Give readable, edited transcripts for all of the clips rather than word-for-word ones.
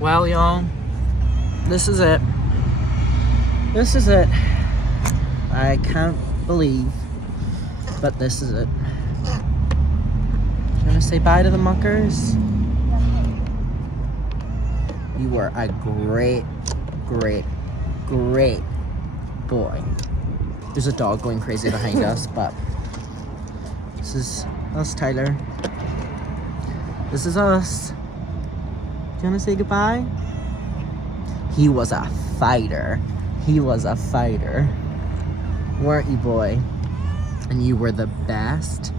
Well, y'all, this is it. This is it. I can't believe, but this is it. Do you want to say bye to the muckers? You were a great, great, great boy. There's a dog going crazy behind us, but this is us, Tyler. This is us. Do you want to say goodbye? He was a fighter. He was a fighter. Weren't you, boy? And you were the best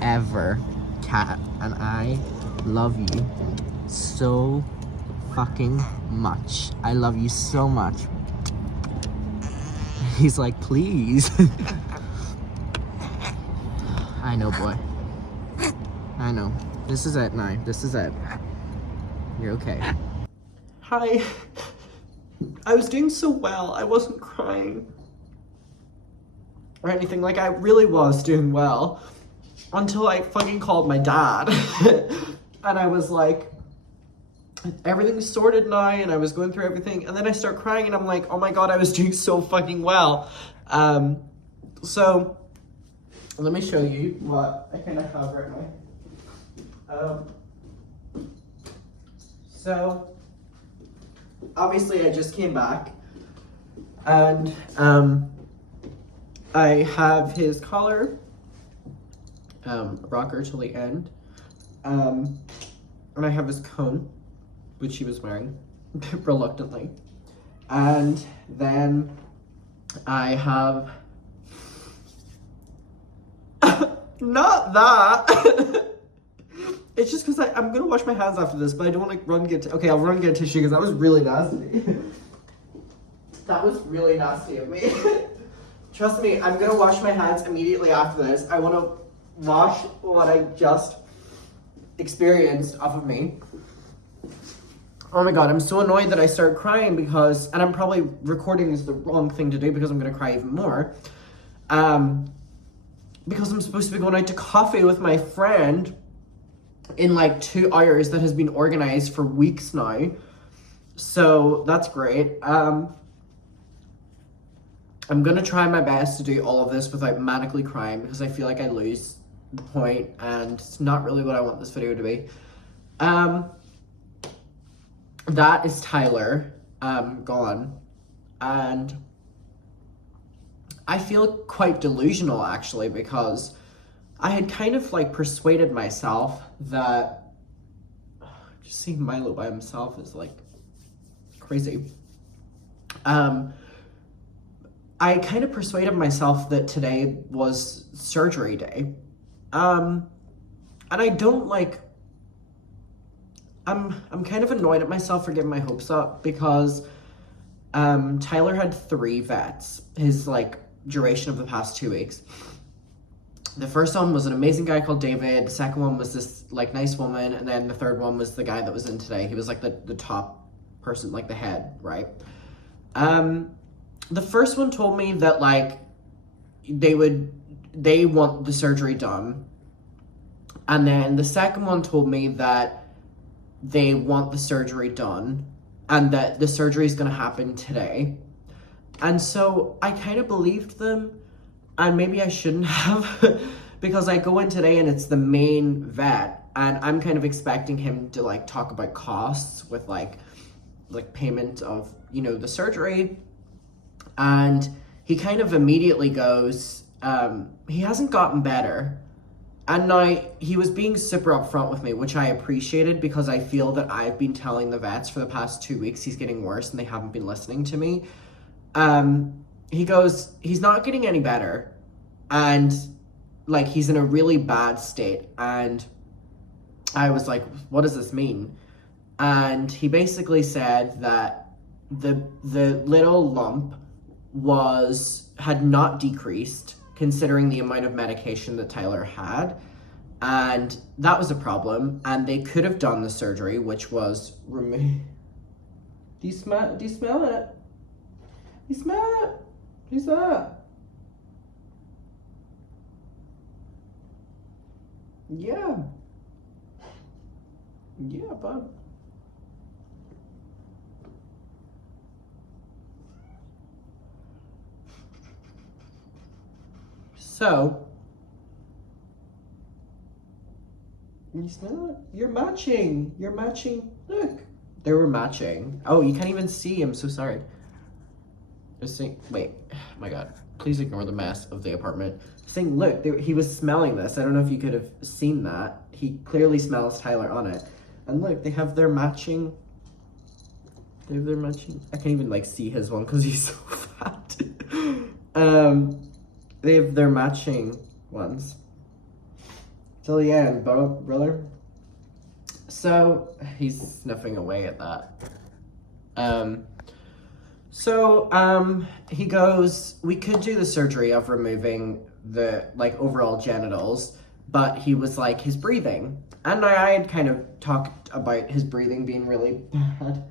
ever, cat. And I love you so fucking much. I love you so much. He's like, please. I know, boy. I know. This is it now. This is it. You're okay. Hi. I was doing so well. I wasn't crying or anything. Like, I really was doing well until I fucking called my dad. And I was like, everything's sorted now, and I was going through everything, and then I start crying, and I'm like, oh my god, I was doing so fucking well. So let me show you what I kind of have right now. So obviously I just came back, and I have his collar, rocker till the end, and I have his cone, which he was wearing reluctantly, and then I have not that. It's just because I'm gonna wash my hands after this, but I don't want to run get okay, I'll run get tissue because that was really nasty. That was really nasty of me. Trust me, I'm gonna wash my hands immediately after this. I want to wash what I just experienced off of me. Oh my god, I'm so annoyed that I start crying because, and I'm probably recording is the wrong thing to do because I'm gonna cry even more. Because I'm supposed to be going out to coffee with my friend in like 2 hours that has been organized for weeks now. So that's great. I'm gonna try my best to do all of this without manically crying because I feel like I lose the point and it's not really what I want this video to be. That is Tyler, gone. And I feel quite delusional actually because I had kind of like persuaded myself that just seeing Milo by himself is like crazy. I kind of persuaded myself that today was surgery day. And I don't like, I'm kind of annoyed at myself for getting my hopes up because Tyler had 3 vets, his like duration of the past 2 weeks. The first one was an amazing guy called David. The second one was this like nice woman, and then the third one was the guy that was in today. He was like the top person, like the head, right? The first one told me that like they want the surgery done, and then the second one told me that they want the surgery done and that the surgery is going to happen today. And so I kind of believed them. And maybe I shouldn't have because I go in today and it's the main vet and I'm kind of expecting him to like talk about costs with like payment of, you know, the surgery. And he kind of immediately goes, he hasn't gotten better. And now he was being super upfront with me, which I appreciated because I feel that I've been telling the vets for the past 2 weeks he's getting worse and they haven't been listening to me. He goes, he's not getting any better, and like he's in a really bad state. And I was like, what does this mean? And he basically said that the little lump had not decreased considering the amount of medication that Tyler had, and that was a problem. And they could have done the surgery, which was remove. Do you smell it? Do you smell it? You smell it? Who's that? Yeah. Yeah, bud. So, you smell it? You're matching. You're matching. Look. They were matching. Oh, you can't even see. I'm so sorry. Wait. Oh my God. Please ignore the mess of the apartment. Saying, look, he was smelling this. I don't know if you could have seen that. He clearly smells Tyler on it. And look, they have their matching. They have their matching. I can't even like see his one because he's so fat. They have their matching ones. Till the end, brother. So he's sniffing away at that. He goes, we could do the surgery of removing the like overall genitals, but he was like his breathing. And I had kind of talked about his breathing being really bad.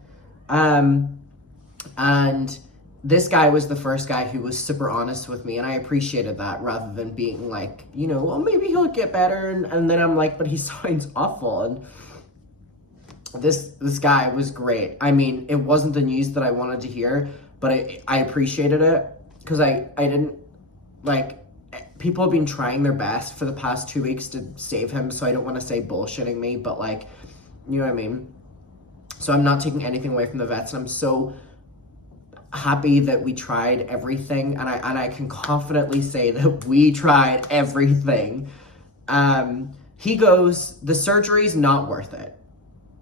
And this guy was the first guy who was super honest with me, and I appreciated that rather than being like, you know, well, maybe he'll get better. And then I'm like, but he sounds awful. And this guy was great. I mean, it wasn't the news that I wanted to hear, but I appreciated it because I didn't like, people have been trying their best for the past 2 weeks to save him. So I don't want to say bullshitting me, but like, you know what I mean? So I'm not taking anything away from the vets, and I'm so happy that we tried everything, and I can confidently say that we tried everything. He goes, the surgery's not worth it.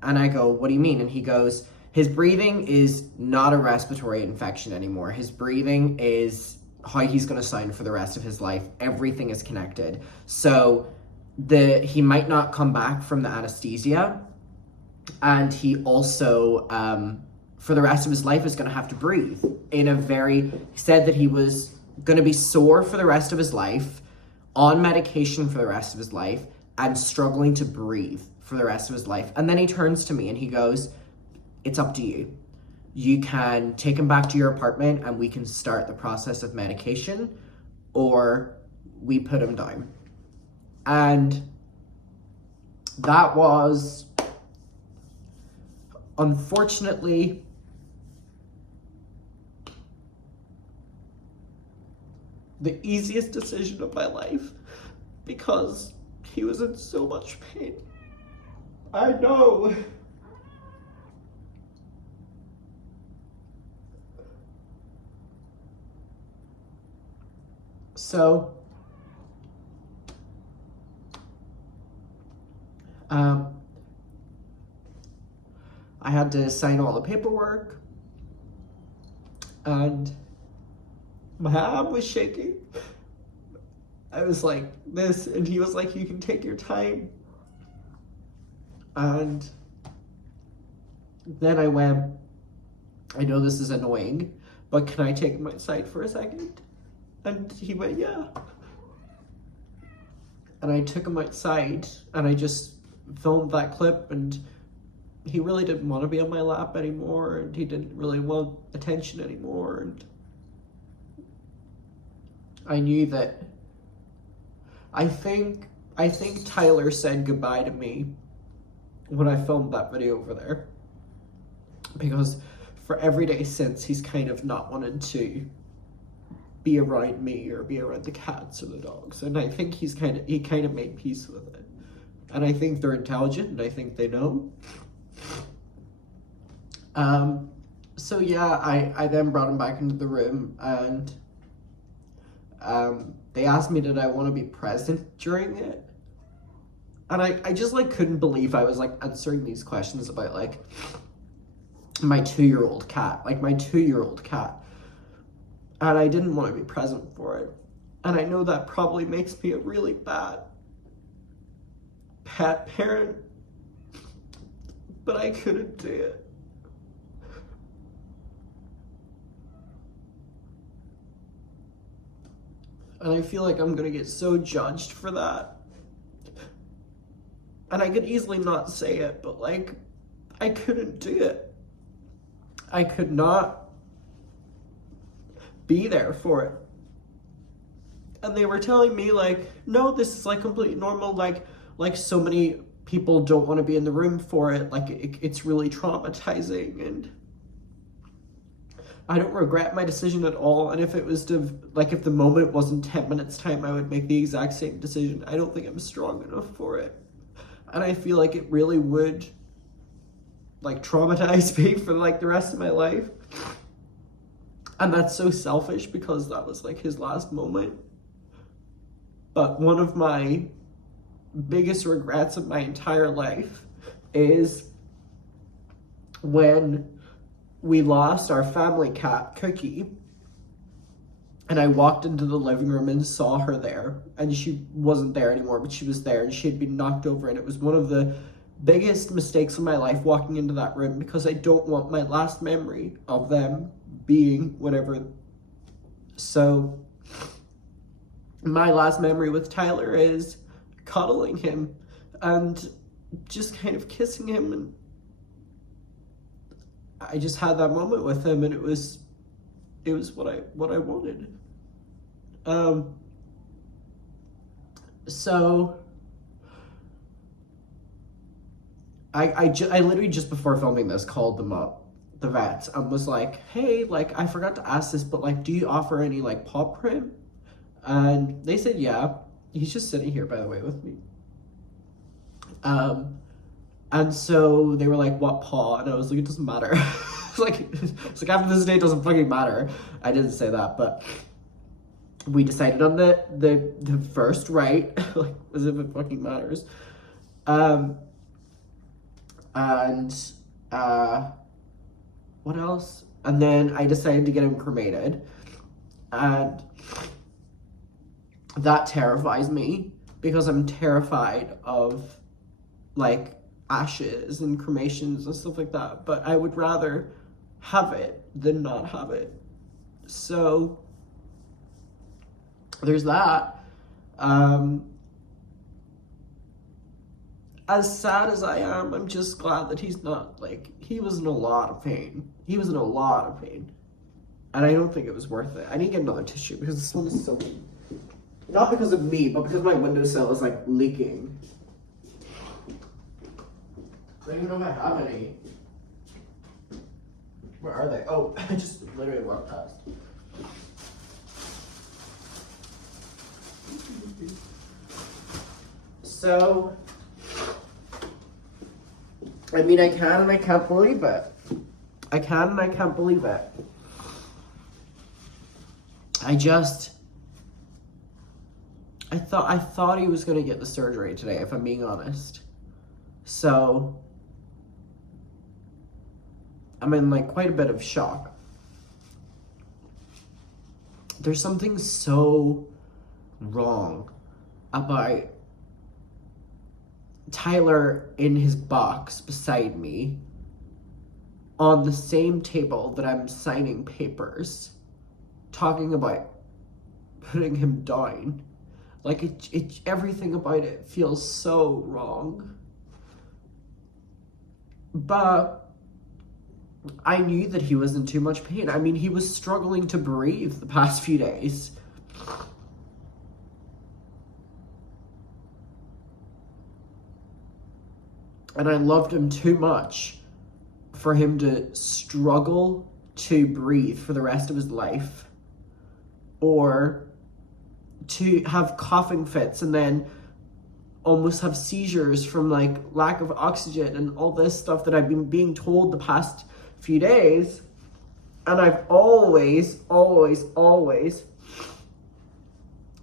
And I go, what do you mean? And he goes, his breathing is not a respiratory infection anymore. His breathing is how he's going to sound for the rest of his life. Everything is connected. So he might not come back from the anesthesia, and he also for the rest of his life is going to have to breathe in a he said that he was going to be sore for the rest of his life, on medication for the rest of his life, and struggling to breathe for the rest of his life. And then he turns to me and he goes, it's up to you. You can take him back to your apartment and we can start the process of medication, or we put him down. And that was, unfortunately, the easiest decision of my life, because he was in so much pain. I know. So, I had to sign all the paperwork, and my arm was shaking. I was like this, and he was like, you can take your time. And then I went, I know this is annoying, but can I take him outside for a second? And he went, yeah. And I took him outside, and I just filmed that clip, and he really didn't want to be on my lap anymore, and he didn't really want attention anymore, and I knew that I think Tyler said goodbye to me when I filmed that video over there, because for every day since, he's kind of not wanted to be around me or be around the cats or the dogs, and I think he kind of made peace with it, and I think they're intelligent, and I think they know. So yeah, I then brought him back into the room, and they asked me, did I want to be present during it? And I just like couldn't believe I was like answering these questions about like my 2-year-old cat, and I didn't want to be present for it. And I know that probably makes me a really bad pet parent, but I couldn't do it. And I feel like I'm gonna get so judged for that. And I could easily not say it, but like, I couldn't do it. I could not be there for it. And they were telling me like, no, this is like completely normal. Like so many people don't want to be in the room for it. Like it's really traumatizing. I don't regret my decision at all. And if it was if the moment wasn't 10 minutes time, I would make the exact same decision. I don't think I'm strong enough for it. And I feel like it really would traumatize me for the rest of my life. And that's so selfish because that was his last moment. But one of my biggest regrets of my entire life is when we lost our family cat, Cookie, and I walked into the living room and saw her there, and she wasn't there anymore, but she was there, and she had been knocked over, and it was one of the biggest mistakes of my life walking into that room, because I don't want my last memory of them being whatever. So my last memory with Tyler is cuddling him and just kind of kissing him, and I just had that moment with him, and it was what I wanted. So I literally just before filming this called them up, the vets, and was like, hey, I forgot to ask this, but do you offer any paw print? And they said yeah. He's just sitting here, by the way, with me. And so they were like, what paw? And I was like, it doesn't matter. It's like after this day, it doesn't fucking matter. I didn't say that, but we decided on the first right, as if it fucking matters. What else? And then I decided to get him cremated. And that terrifies me because I'm terrified of ashes and cremations and stuff like that, but I would rather have it than not have it. So there's that. As sad as I am, I'm just glad that he's not he was in a lot of pain. He was in a lot of pain, and I don't think it was worth it. I need to get another tissue because this one is so, not because of me, but because my windowsill is leaking. I don't even know if I have any. Where are they? Oh, I just literally walked past. So, I mean, I can and I can't believe it. I can and I can't believe it. I thought he was gonna get the surgery today, if I'm being honest. So I'm in quite a bit of shock. There's something so wrong about Tyler in his box beside me on the same table that I'm signing papers, talking about putting him down. Everything about it feels so wrong. But I knew that he was in too much pain. I mean, he was struggling to breathe the past few days. And I loved him too much for him to struggle to breathe for the rest of his life, or to have coughing fits and then almost have seizures from lack of oxygen and all this stuff that I've been being told the past few days. And I've always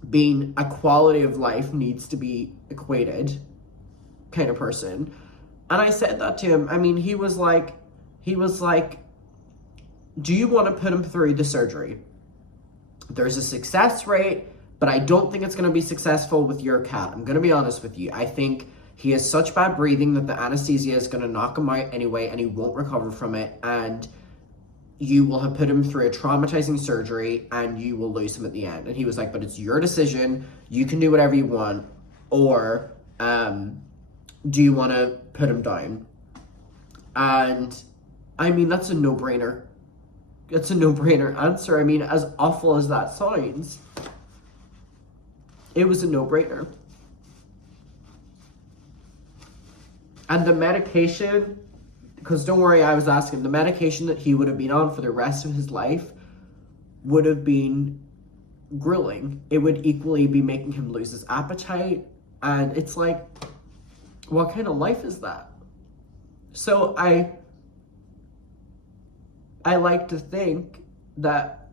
been a quality of life needs to be equated kind of person. And I said that to him. I mean, he was like, do you want to put him through the surgery? There's a success rate, but I don't think it's going to be successful with your cat. I'm going to be honest with you. I think he has such bad breathing that the anesthesia is going to knock him out anyway, and he won't recover from it. And you will have put him through a traumatizing surgery, and you will lose him at the end. And he was like, but it's your decision. You can do whatever you want. Or do you want to put him down? And I mean, that's a no-brainer. It's a no-brainer answer. I mean, as awful as that sounds, it was a no-brainer. And the medication Because don't worry, I was asking, the medication that he would have been on for the rest of his life would have been grueling. It would equally be making him lose his appetite. And it's like, what kind of life is that? So I like to think that,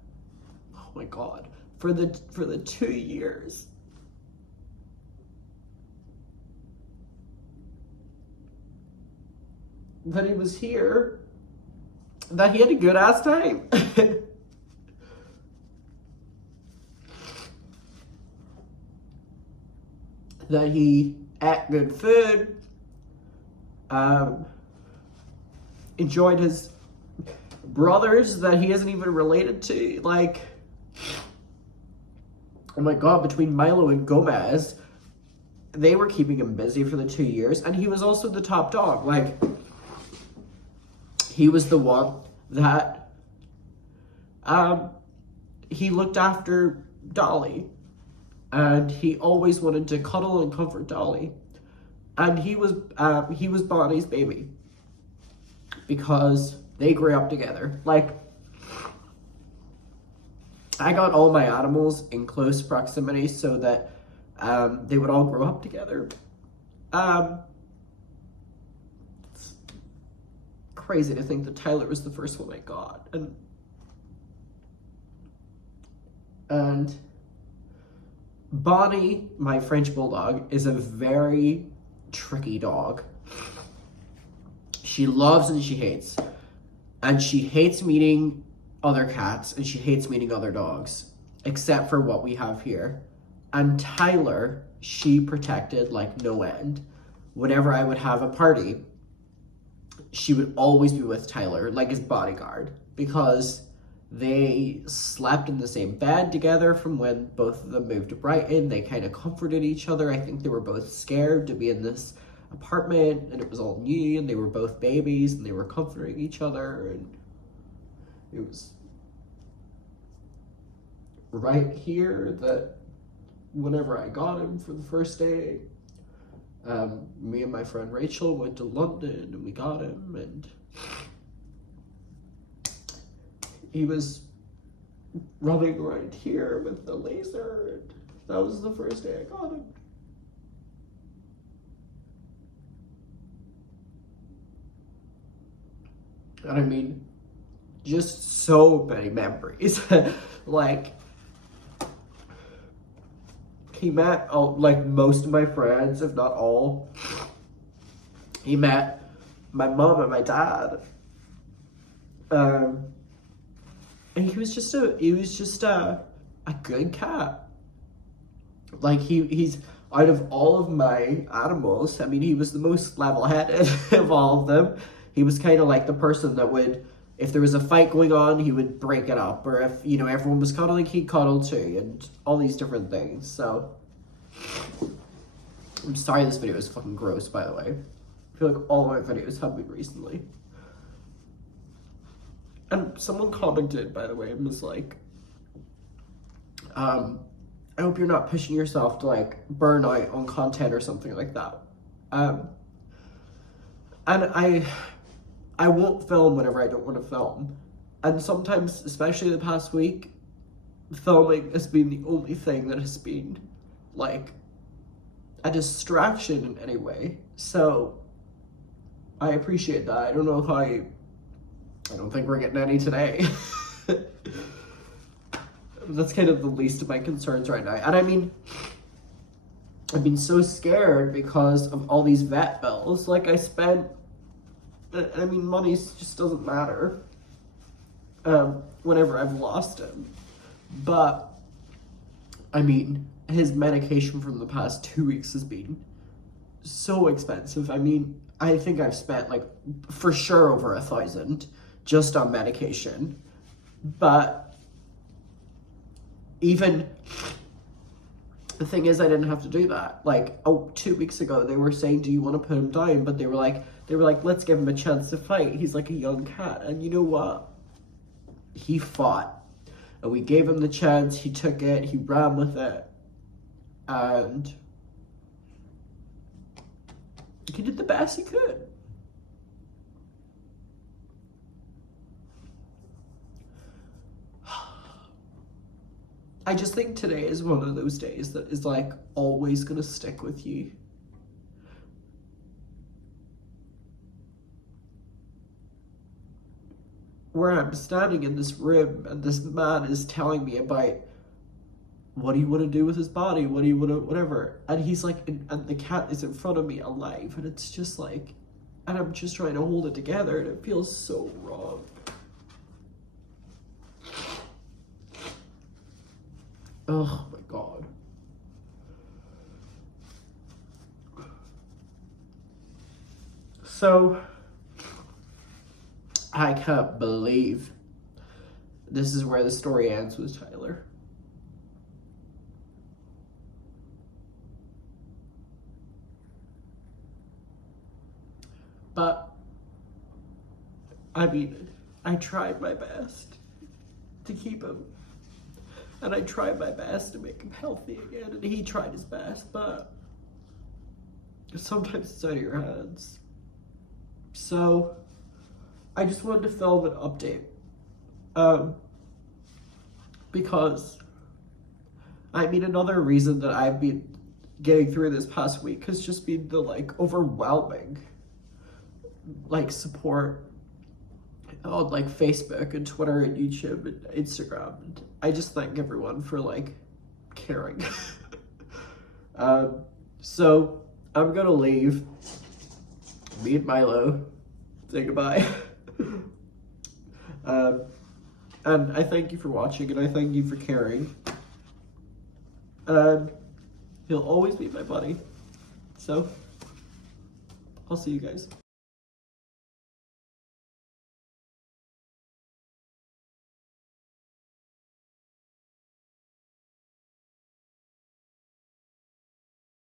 oh my God, for the 2 years that he was here, that he had a good ass time. That he ate good food, enjoyed his brothers that he isn't even related to. Like, oh my God, between Milo and Gomez, they were keeping him busy for the 2 years, and he was also the top dog. Like, he was the one that he looked after Dolly, and he always wanted to cuddle and comfort Dolly, and he was Bonnie's baby because they grew up together. Like, I got all my animals in close proximity so that they would all grow up together. It's crazy to think that Tyler was the first one I got, and Bonnie, my French bulldog, is a very tricky dog. She loves and she hates. And she hates meeting other cats and she hates meeting other dogs, except for what we have here. And Tyler, she protected like no end. Whenever I would have a party, she would always be with Tyler, like his bodyguard, because they slept in the same bed together from when both of them moved to Brighton. They kind of comforted each other. I think they were both scared to be in this apartment, and it was all new, and they were both babies, and they were comforting each other, and it was right here that whenever I got him for the first day, me and my friend Rachel went to London, and we got him, and he was running right here with the laser, and that was the first day I got him. And I mean, just so many memories. Like, he met, like, most of my friends, if not all. He met my mom and my dad. And he was just a good cat. Like, he's out of all of my animals, I mean, he was the most level-headed of all of them. He was kind of like the person that would, if there was a fight going on, he would break it up. Or if, you know, everyone was cuddling, he'd cuddle too, and all these different things. So, I'm sorry this video is fucking gross, by the way. I feel like all my videos have been recently. And someone commented, by the way, and was like, I hope you're not pushing yourself to, like, burn out on content or something like that. And I won't film whenever I don't want to film. And sometimes, especially the past week, filming has been the only thing that has been, like, a distraction in any way. So, I appreciate that. I don't know how I don't think we're getting any today. That's kind of the least of my concerns right now. And I mean, I've been so scared because of all these vet bills. Like, I mean, money just doesn't matter whenever I've lost him. But, I mean, his medication from the past 2 weeks has been so expensive. I mean, I think I've spent, like, for sure over $1,000 just on medication. But even the thing is, I didn't have to do that. Like, 2 weeks ago, they were saying, do you want to put him down? But they were like, let's give him a chance to fight. He's like a young cat. And you know what? He fought. And we gave him the chance. He took it. He ran with it. And he did the best he could. I just think today is one of those days that is like always gonna stick with you. Where I'm standing in this room and this man is telling me about what do you want to do with his body, what do you want to, whatever. And he's like, and the cat is in front of me alive, and it's just like, and I'm just trying to hold it together, and it feels so wrong. Oh my God. So, I can't believe this is where the story ends with Tyler. But, I mean, I tried my best to keep him. And I tried my best to make him healthy again. And he tried his best, but sometimes it's out of your hands. So, I just wanted to film an update. Because, I mean, another reason that I've been getting through this past week has just been the, like, overwhelming, like, support on, like, Facebook and Twitter and YouTube and Instagram. And I just thank everyone for, like, caring. So, I'm gonna leave. Me and Milo say goodbye. And I thank you for watching, and I thank you for caring. And he'll always be my buddy. So, I'll see you guys.